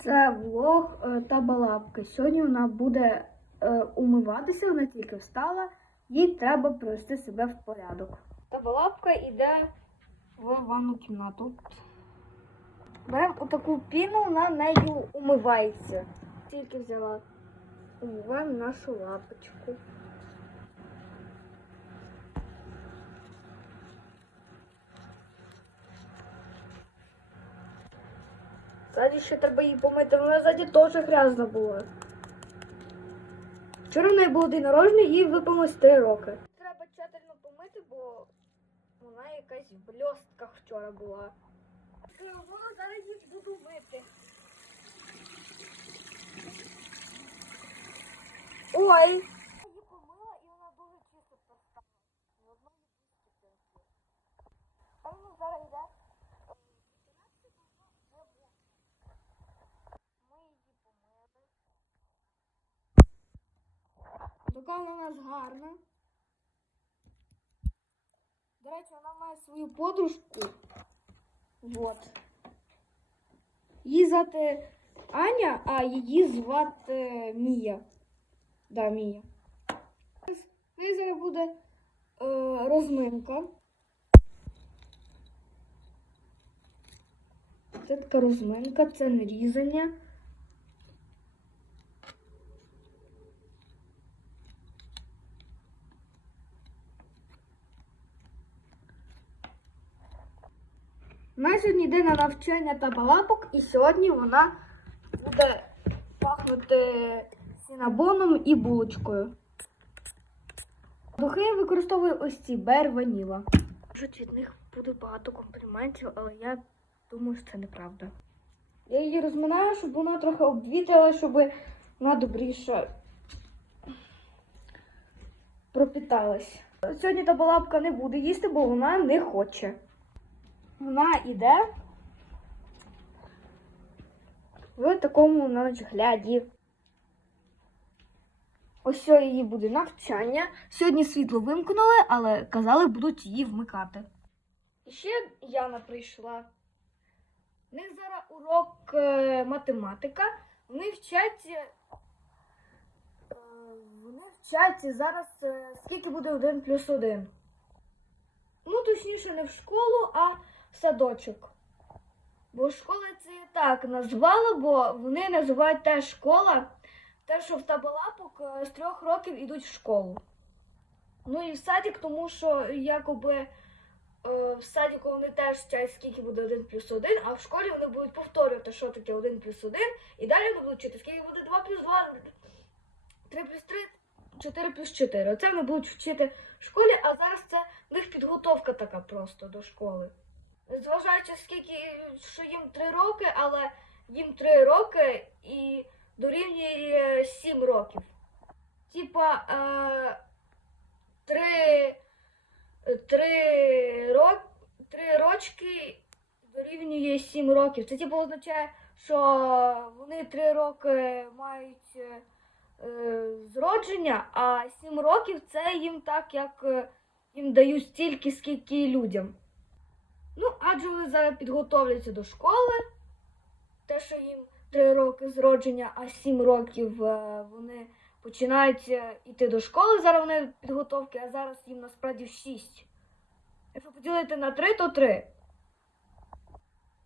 Це влог е, та балапки. Сьогодні вона буде е, умиватися, вона тільки встала, їй треба привести себе в порядок. Та балапка йде в ванну кімнату. Беремо отаку піну, вона нею умивається. Тільки взяла. Умиваємо нашу лапочку. Ззаді ще треба її помити, вона ззаді теж грязна була. Вчора в неї був день народження, їй виповнилось 3 роки. Треба тщательно помити, бо вона якась в бльостках вчора була. Воно зараз її буду мити. Ой! Її помила і вона дуже чисто стала. Ні одної чистити. А ну зараз йде. Ми її помили. Така вона у нас гарна. До речі, вона має свою подружку. Вот. Її звати Аня, а її звати Мія. Да, Мія. У неї зараз буде е, розминка. Це така розминка, це нарізання. Вона сьогодні йде на навчання та балапок, і сьогодні вона буде пахнути сінабоном і булочкою. Духи я використовую ось ці Бер Ваніла. Можуть від них буде багато компліментів, але я думаю, що це неправда. Я її розминаю, щоб вона трохи обвітрила, щоб вона добріше пропіталась. Сьогодні та балапка не буде їсти, бо вона не хоче. Вона йде в такому начгляді. Ось її буде навчання. Сьогодні світло вимкнули, але казали, будуть її вмикати. І ще Яна прийшла. У них зараз урок е, математика. Вони вчать. е, Вони вчать зараз е, скільки буде 1 плюс 1. Ну, точніше, не в школу, а садочок. Бо школа це я так назвала, бо вони називають теж школа, те, що в табалапок е, з трьох років ідуть в школу. Ну і в садик, тому що якоби е, в садіку вони теж вчать, скільки буде 1 плюс 1, а в школі вони будуть повторювати, що таке 1 плюс 1, і далі вони будуть вчити, скільки буде 2 плюс 2, 3 плюс 3, 4 плюс 4. Оце вони будуть вчити в школі, а зараз це в них підготовка така просто до школи. Зважаючи, скільки, що їм 3 роки, але їм 3 роки і дорівнює 7 років. Типа е, 3, 3, рок, 3 рочки дорівнює 7 років. Це типу означає, що вони 3 роки мають е, зродження, а 7 років це їм так, як е, їм дають стільки, скільки людям. Ну, адже вони зараз підготовляться до школи. Те, що їм 3 роки зродження, а 7 років е, вони починають е, йти до школи. Зараз вони підготовки, а зараз їм насправді 6. Якщо поділити на 3, то 3.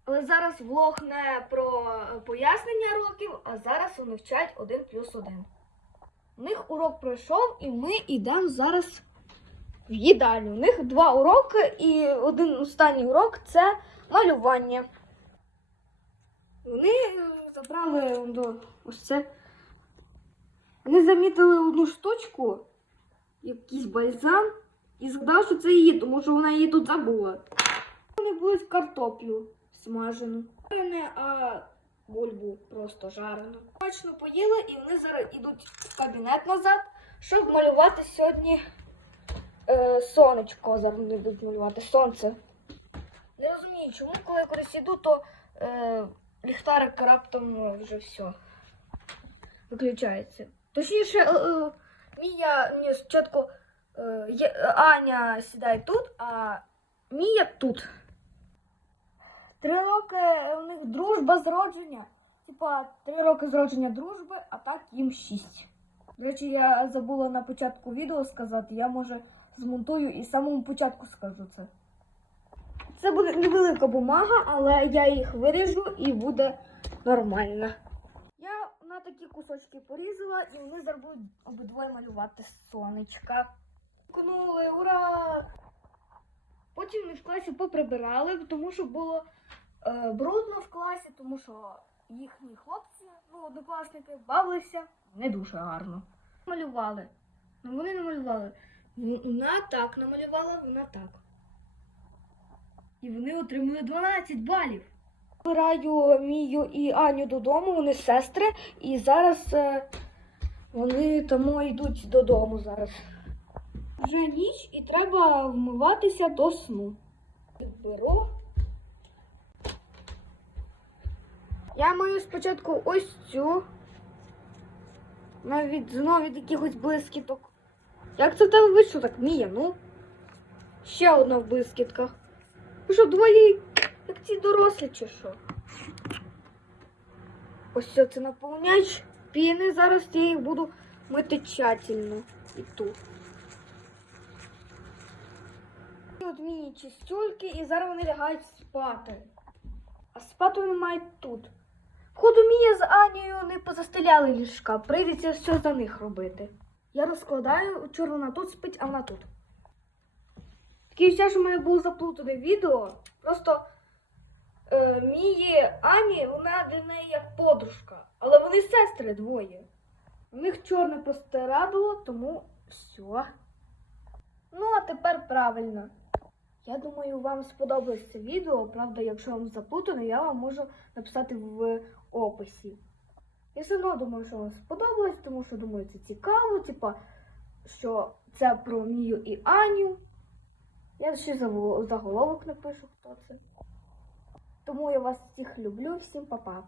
Але зараз влог не про пояснення років, а зараз вони вчать 1 плюс 1. У них урок пройшов, і ми йдемо зараз в їдальню. У них два уроки, і один останній урок це малювання. Вони е, забрали до ось це. Вони замітили одну штучку, якийсь бальзам, і згадали, що це її, тому що вона її тут забула. Вони будуть картоплю смажену. Не а бульбу просто жарену. Смачно поїли, і вони зараз йдуть в кабінет назад, щоб малювати сьогодні е, сонечко. Зараз вони будуть малювати сонце. Не розумію, чому, коли я кудись йду, то е, ліхтарик раптом вже все виключається. Точніше, е, е, Мія, ні, спочатку е, є- Аня сідає тут, а Мія тут. Три роки у них дружба зродження. типа, три роки зродження дружби, а так їм шість. До речі, я забула на початку відео сказати, я може змонтую і з самому початку скажу це. Це буде невелика бумага, але я їх виріжу і буде нормально. Я на такі кусочки порізала і вони зараз будуть обидвоє малювати сонечка. Кнули, ура! Потім ми в класі поприбирали, тому що було е, брудно в класі, тому що їхні хлопці, ну, однокласники, бавилися не дуже гарно. Малювали. Ну вони не малювали. Вона так намалювала, вона так. І вони отримали 12 балів. Збираю Мію і Аню додому, вони сестри, і зараз е, вони тому йдуть додому зараз. Вже ніч і треба вмиватися до сну. Беру. Я мию спочатку ось цю. Навіть знову від якихось блискіток. Як це в тебе вийшло так, Мія? Ну? Ще одна в блискітках. Що, двоє, як ці дорослі чи що? Ось це це наповняч піни. Зараз я їх буду мити тщательно. І тут. От міні чистюльки, і зараз вони лягають спати. А спати вони мають тут. Ходу Мія з Анією не позастеляли ліжка, прийдеться все за них робити. Я розкладаю, чорна тут спить, а вона тут. Таке відчуття, що в мене було заплутане відео. Просто е, Мії Ані, вона для неї як подружка. Але вони сестри двоє. У них чорне простирадло, тому все. Ну, а тепер правильно. Я думаю, вам сподобалось це відео. Правда, якщо вам заплутано, я вам можу написати в описі. Я все одно думаю, що вам сподобалось, тому що думаю, це цікаво, типа, що це про Мію і Аню. Я ще заголовок напишу, хто це. Тому я вас всіх люблю, всім па-па.